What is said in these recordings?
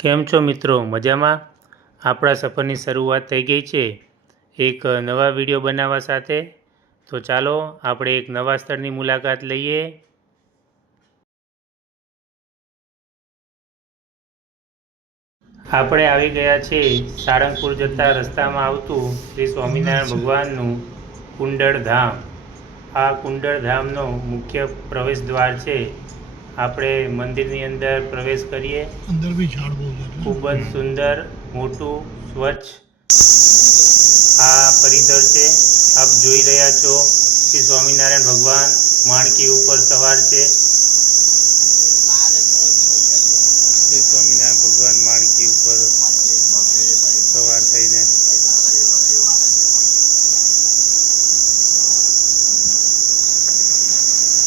કેમ છો મિત્રો? મજામાં? આપણા સફરની શરૂઆત થઈ ગઈ છે એક નવા વિડીયો બનાવવા સાથે. તો ચાલો આપણે એક નવા સ્થળની મુલાકાત લઈએ. આપણે આવી ગયા છે સાળંગપુર જતા રસ્તામાં આવતું શ્રી સ્વામિનારાયણ ભગવાનનું કુંડળ ધામ. આ કુંડળ ધામનો મુખ્ય પ્રવેશ દ્વાર છે. આપણે મંદિરની અંદર પ્રવેશ કરીએ. અંદર બી ઝાડ બહુ છે. ખૂબ જ સુંદર, મોટું, સ્વચ્છ આ પરિસર છે. આપ જોઈ રહ્યા છો કે સ્વામિનારાયણ ભગવાન માણકી ઉપર સવાર છે. શ્રી સ્વામિનારાયણ ભગવાન માણકી ઉપર સવાર થઈને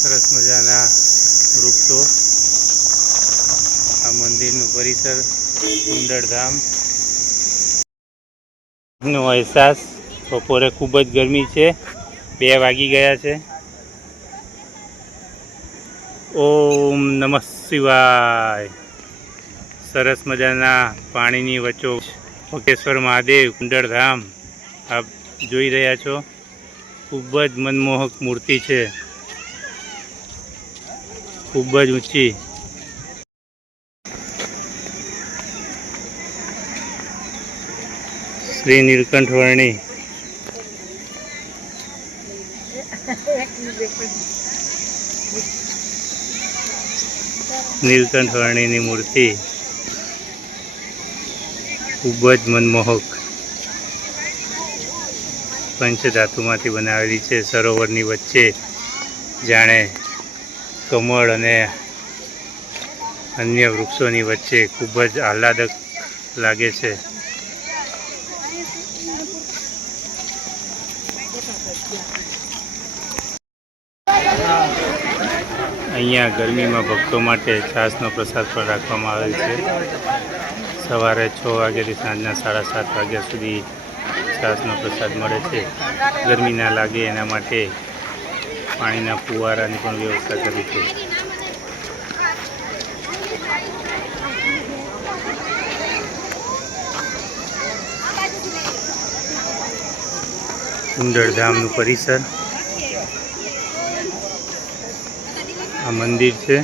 સરસ મજાના વૃક્ષો, આ મંદિરનું પરિસર કુંડળ ધામ નો અહેસાસ. બપોરે ખૂબ જ ગરમી છે, 2 વાગી ગયા છે. ઓમ નમઃ શિવાય. સરસ મજાના પાણીની વચ્ચો ઓકેશ્વર મહાદેવ કુંડળ ધામ આપ જોઈ રહ્યા છો. ખૂબ જ મનમોહક મૂર્તિ છે, ખૂબ જ ઊંચી. શ્રી નીલકંઠ વર્ણી નીલકંઠ વર્ણીની મૂર્તિ ખૂબ જ મનમોહક પંચધાતુમાંથી બનાવેલી છે. સરોવરની વચ્ચે જાણે કમળ અને અન્ય વૃક્ષોની વચ્ચે ખૂબ જ આહલાદક લાગે છે. અહીંયા ગરમીમાં ભક્તો માટે છાશનો પ્રસાદ પણ રાખવામાં આવેલ છે. સવારે 6 વાગ્યાથી સાંજના 7:30 વાગ્યા સુધી છાશનો પ્રસાદ મળે છે. ગરમી ના લાગે એના માટે પાણીના ફુવારાની પણ વ્યવસ્થા કરી છે. કુંડળ ધામનું પરિસર, આ મંદિર છે.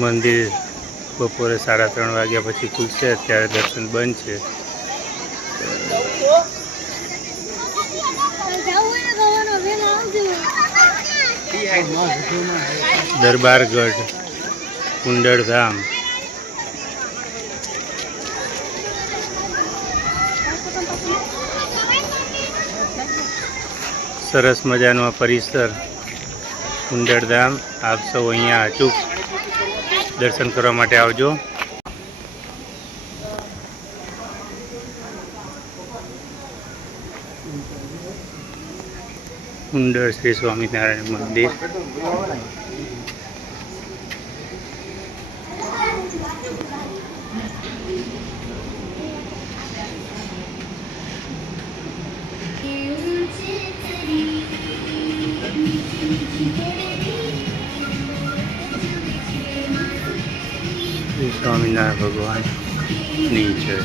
મંદિર બપોરે 3:30 વાગ્યા પછી ખુલશે. અત્યારે દર્શન બંધ છે. દરબારગઢ કુંડળ ધામ. સરસ મજાનું આ પરિસર કુંડળ ધામ. આપ સૌ અહીંયા અચૂક દર્શન કરવા માટે આવજો. કુંડળ શ્રી સ્વામિનારાયણ મંદિર. શ્રી સ્વામિનારાયણ ભગવાનની જય.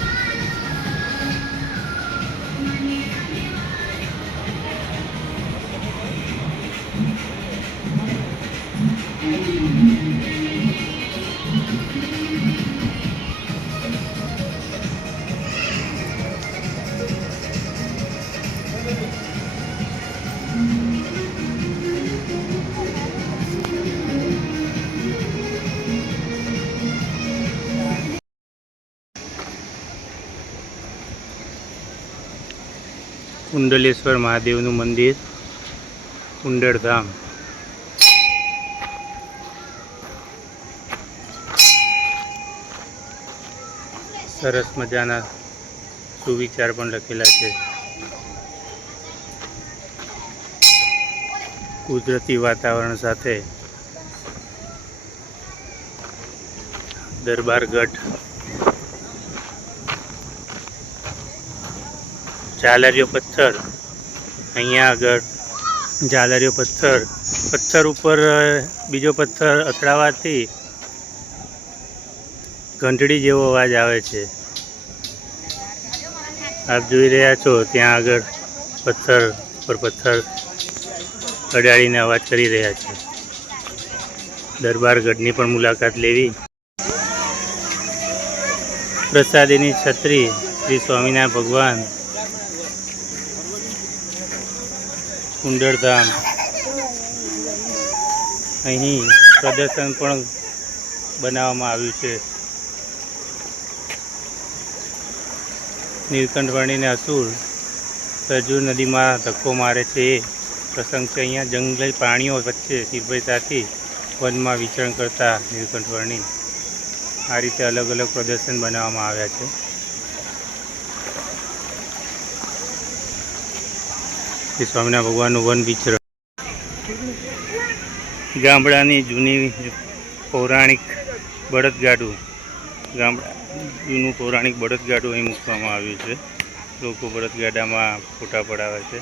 કુંડલેશ્વર મહાદેવનું મંદિર કુંડળ ધામ. સરસ મજાના સુવિચાર પણ લખેલા છે. કુદરતી વાતાવરણ સાથે દરબારગઢ, ઝાલરિયો પથ્થર અહીંયા આગળ ઝાલરીઓ પથ્થર ઉપર બીજો પથ્થર અથડાવાથી ઘંટડી જેવો અવાજ આવે છે. આપ જોઈ રહ્યા છો ત્યાં આગળ પથ્થર પર પથ્થર અડાડીને અવાજ કરી રહ્યા છે. દરબારગઢની પણ મુલાકાત લેવી. પ્રસાદીની છત્રી શ્રી સ્વામિનારાયણ ભગવાન, કુંડળધામ, અહીં પ્રદર્શન પણ બનાવવામાં આવ્યું છે. નીલકંઠવર્ણીને અસુર સરજુ નદીમાં ધક્કો મારે છે એ પ્રસંગ છે. અહીંયા જંગલી પ્રાણીઓ વચ્ચે નિર્ભયતાથી વનમાં વિચરણ કરતા નીલકંઠવર્ણી. આ રીતે અલગ અલગ પ્રદર્શન બનાવવામાં આવ્યા છે. શ્રી સ્વામિનારાયણ ભગવાનનું વન વિચરણ. ગામડાની જૂની પૌરાણિક બળદગાડું, જૂનું પૌરાણિક બળદગાડું અહીં મૂકવામાં આવ્યું છે. લોકો બળદગાડામાં ફોટા પડાવે છે.